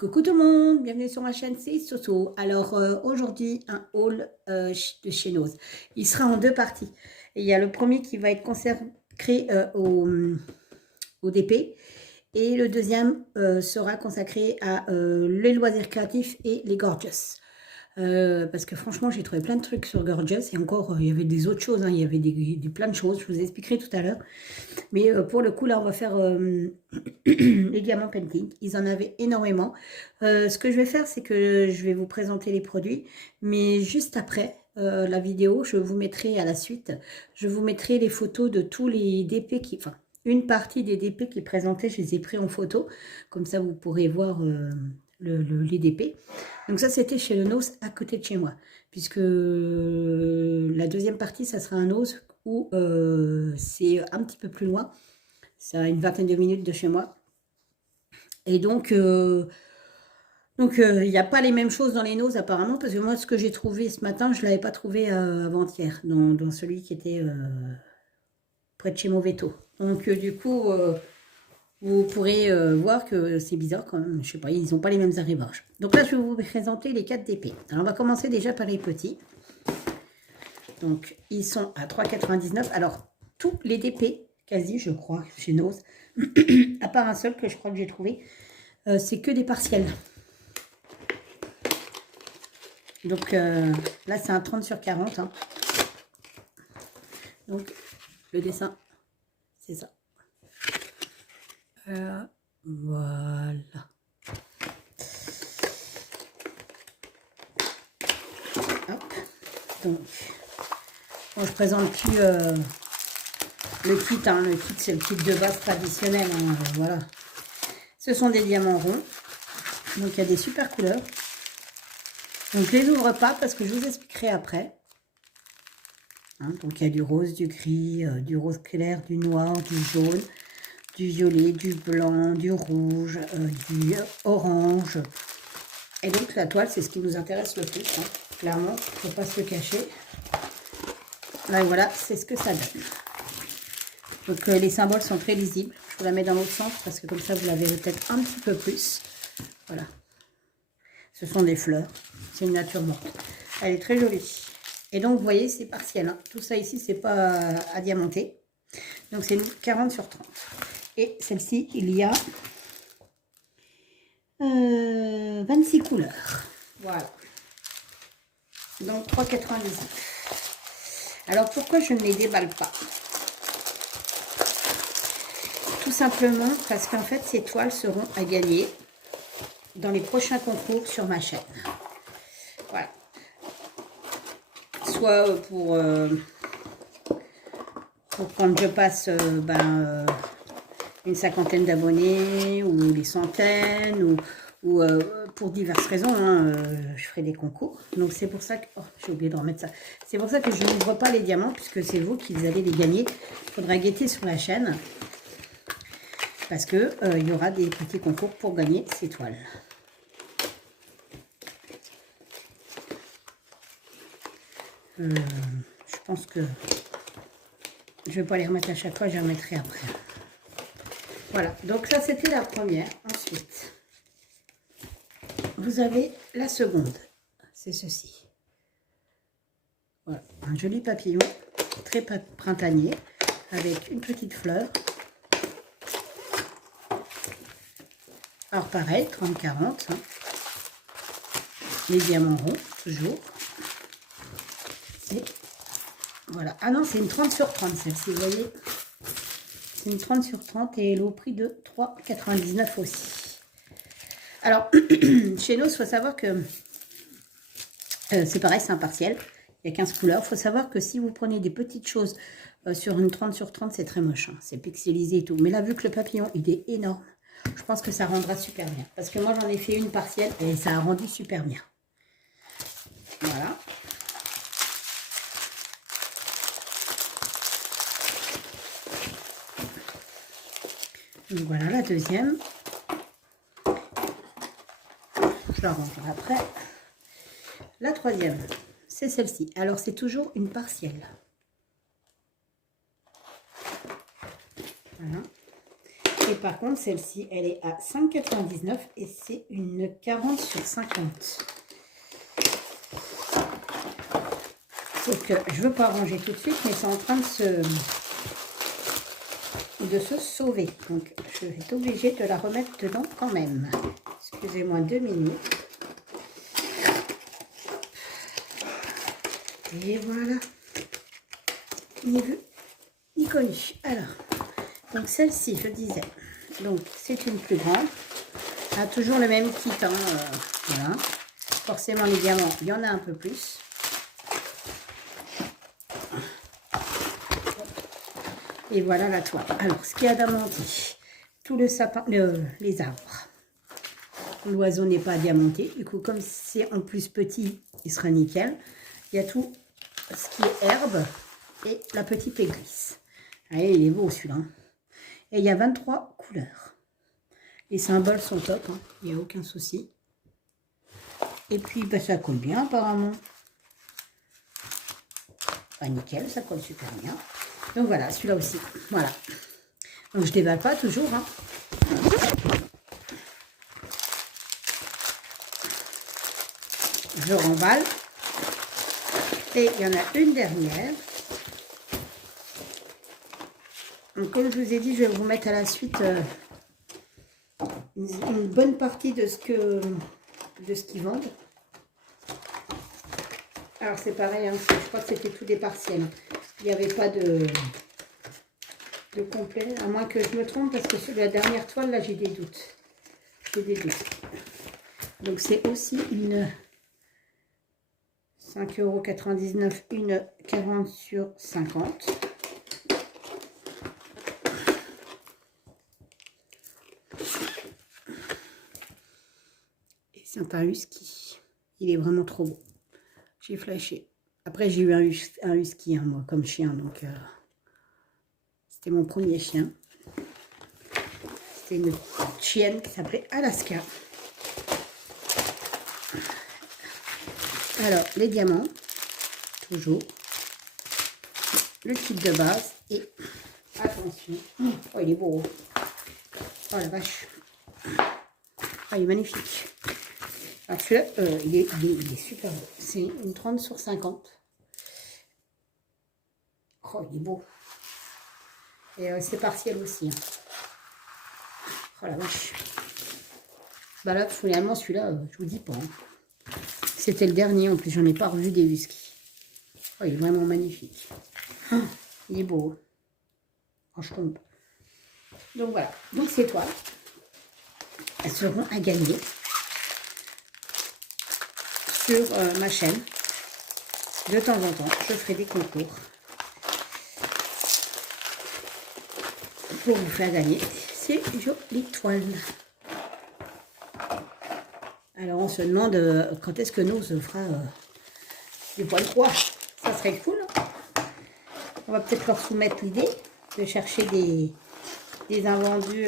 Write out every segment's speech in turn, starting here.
Coucou tout le monde, bienvenue sur ma chaîne, c'est Soso. Alors aujourd'hui un haul de chez Nose. Il sera en deux parties. Et il y a le premier qui va être consacré au DP et le deuxième sera consacré à les loisirs créatifs et les gorgeous. Parce que franchement j'ai trouvé plein de trucs sur Gorgeous et encore il y avait des autres choses, hein, il y avait plein de choses, je vous expliquerai tout à l'heure. Mais pour le coup là on va faire les diamants painting, ils en avaient énormément. Ce que je vais faire c'est que je vais vous présenter les produits, mais juste après la vidéo je vous mettrai à la suite, je vous mettrai les photos de tous les DP qui, enfin une partie des DP qui présentaient, je les ai pris en photo, comme ça vous pourrez voir les DP. Donc ça c'était chez le Nose à côté de chez moi, puisque la deuxième partie ça sera un Nose où c'est un petit peu plus loin, c'est à une vingtaine de minutes de chez moi. Et donc il n'y a pas les mêmes choses dans les Nose apparemment, parce que moi ce que j'ai trouvé ce matin je ne l'avais pas trouvé avant-hier dans celui qui était près de chez Moveto. Donc du coup vous pourrez voir que c'est bizarre quand même, je sais pas, ils n'ont pas les mêmes arrivages. Donc là, je vais vous présenter les 4 DP. Alors, on va commencer déjà par les petits. Donc, ils sont à 3,99 €. Alors, tous les DP, quasi, je crois, chez Nose, à part un seul que je crois que j'ai trouvé, c'est que des partiels. Donc, là, c'est un 30 sur 40. Hein. Donc, le dessin, c'est ça. Voilà. Hop. Donc, bon, je présente plus le kit. Hein. Le kit, c'est le kit de base traditionnel. Hein. Voilà. Ce sont des diamants ronds. Donc, il y a des super couleurs. Donc, je ne les ouvre pas parce que je vous expliquerai après. Hein, donc, il y a du rose, du gris, du rose clair, du noir, du jaune, du violet, du blanc, du rouge, du orange. Et donc, la toile, c'est ce qui nous intéresse le plus. Hein. Clairement, il ne faut pas se le cacher. Là, voilà, c'est ce que ça donne. Donc, les symboles sont très lisibles. Je vous la mets dans l'autre sens parce que comme ça, vous la verrez peut-être un petit peu plus. Voilà. Ce sont des fleurs. C'est une nature morte. Elle est très jolie. Et donc, vous voyez, c'est partiel. Hein. Tout ça ici, c'est pas à diamanter. Donc, c'est 40 sur 30. Et celle-ci, il y a 26 couleurs. Voilà. Donc, 3,99 €. Alors, pourquoi je ne les déballe pas? Tout simplement parce qu'en fait, ces toiles seront à gagner dans les prochains concours sur ma chaîne. Voilà. Soit pour quand je passe une cinquantaine d'abonnés ou des centaines ou pour diverses raisons, hein, je ferai des concours. Donc c'est pour ça que... Oh, j'ai oublié de remettre ça. C'est pour ça que je n'ouvre pas les diamants puisque c'est vous qui allez les gagner. Il faudra guetter sur la chaîne parce que il y aura des petits concours pour gagner ces toiles. Je pense que je ne vais pas les remettre à chaque fois, je les remettrai après. Voilà, donc ça c'était la première. Ensuite, vous avez la seconde. C'est ceci. Voilà, un joli papillon, très printanier, avec une petite fleur. Alors pareil, 30-40. Hein. Les diamants ronds, toujours. Et voilà. Ah non, c'est une 30 sur 30 celle-ci, vous voyez. C'est une 30 sur 30 et elle est au prix de 3,99 € aussi. Alors, chez nous, il faut savoir que c'est pareil, c'est un partiel. Il y a 15 couleurs. Il faut savoir que si vous prenez des petites choses sur une 30 sur 30, c'est très moche. Hein. C'est pixelisé et tout. Mais là, vu que le papillon, il est énorme, je pense que ça rendra super bien. Parce que moi, j'en ai fait une partielle et ça a rendu super bien. Voilà. Donc voilà la deuxième. Je la rangerai après. La troisième, c'est celle-ci. Alors, c'est toujours une partielle. Voilà. Et par contre, celle-ci, elle est à 5,99 et c'est une 40 sur 50. Sauf que je ne veux pas ranger tout de suite, mais c'est en train de se sauver. Donc, je vais être obligée de la remettre dedans quand même. Excusez-moi 2 minutes. Et voilà. Ni vu, ni connu. Alors, donc celle-ci, je disais, donc c'est une plus grande. Elle a toujours le même kit, hein, voilà. Forcément, les diamants, il y en a un peu plus. Et voilà la toile. Alors, ce qu'il y a diamanté, tout le sapin, les arbres. L'oiseau n'est pas diamanté. Du coup, comme c'est en plus petit, il sera nickel. Il y a tout ce qui est herbe et la petite église. Allez, il est beau celui-là. Et il y a 23 couleurs. Les symboles sont top, hein. Il n'y a aucun souci. Et puis, bah, ça colle bien apparemment. Bah, nickel, ça colle super bien. Donc voilà, celui-là aussi. Voilà. Donc je déballe pas toujours, hein. Je remballe. Et il y en a une dernière. Donc comme je vous ai dit, je vais vous mettre à la suite une bonne partie de ce qu'ils vendent. Alors c'est pareil, hein, je crois que c'était tous des partiels. Il n'y avait pas de complet, à moins que je me trompe, parce que sur la dernière toile, là, j'ai des doutes. J'ai des doutes. Donc, c'est aussi une 5,99 €, une 40 sur 50. Et c'est un husky. Il est vraiment trop beau. J'ai flashé. Après, j'ai eu un husky, hein, moi, comme chien, donc... C'était mon premier chien. C'était une chienne qui s'appelait Alaska. Alors, les diamants, toujours. Le kit de base. Et, attention. Oh, il est beau. Oh, la vache. Oh, il est magnifique. Alors, celui-là, il est super beau. C'est une 30 sur 50. Oh, il est beau. Et c'est partiel aussi. Hein. Oh la vache. Bah là, finalement, celui-là, je vous dis pas. Hein. C'était le dernier. En plus, j'en ai pas revu des huskies. Oh, il est vraiment magnifique. Oh, il est beau. Franchement. Donc voilà. Donc ces toiles, elles seront à gagner sur ma chaîne. De temps en temps, je ferai des concours pour vous faire gagner ces jolies toiles. Alors on se demande quand est-ce que nous se fera des poils rois. Ça serait cool. Hein. On va peut-être leur soumettre l'idée de chercher des invendus,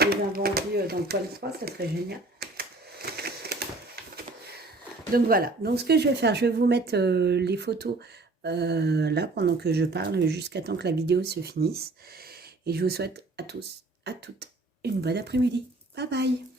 dans le poil 3, ça serait génial. Donc voilà, donc ce que je vais faire, je vais vous mettre les photos là pendant que je parle jusqu'à temps que la vidéo se finisse. Et je vous souhaite à tous, à toutes, une bonne après-midi. Bye bye.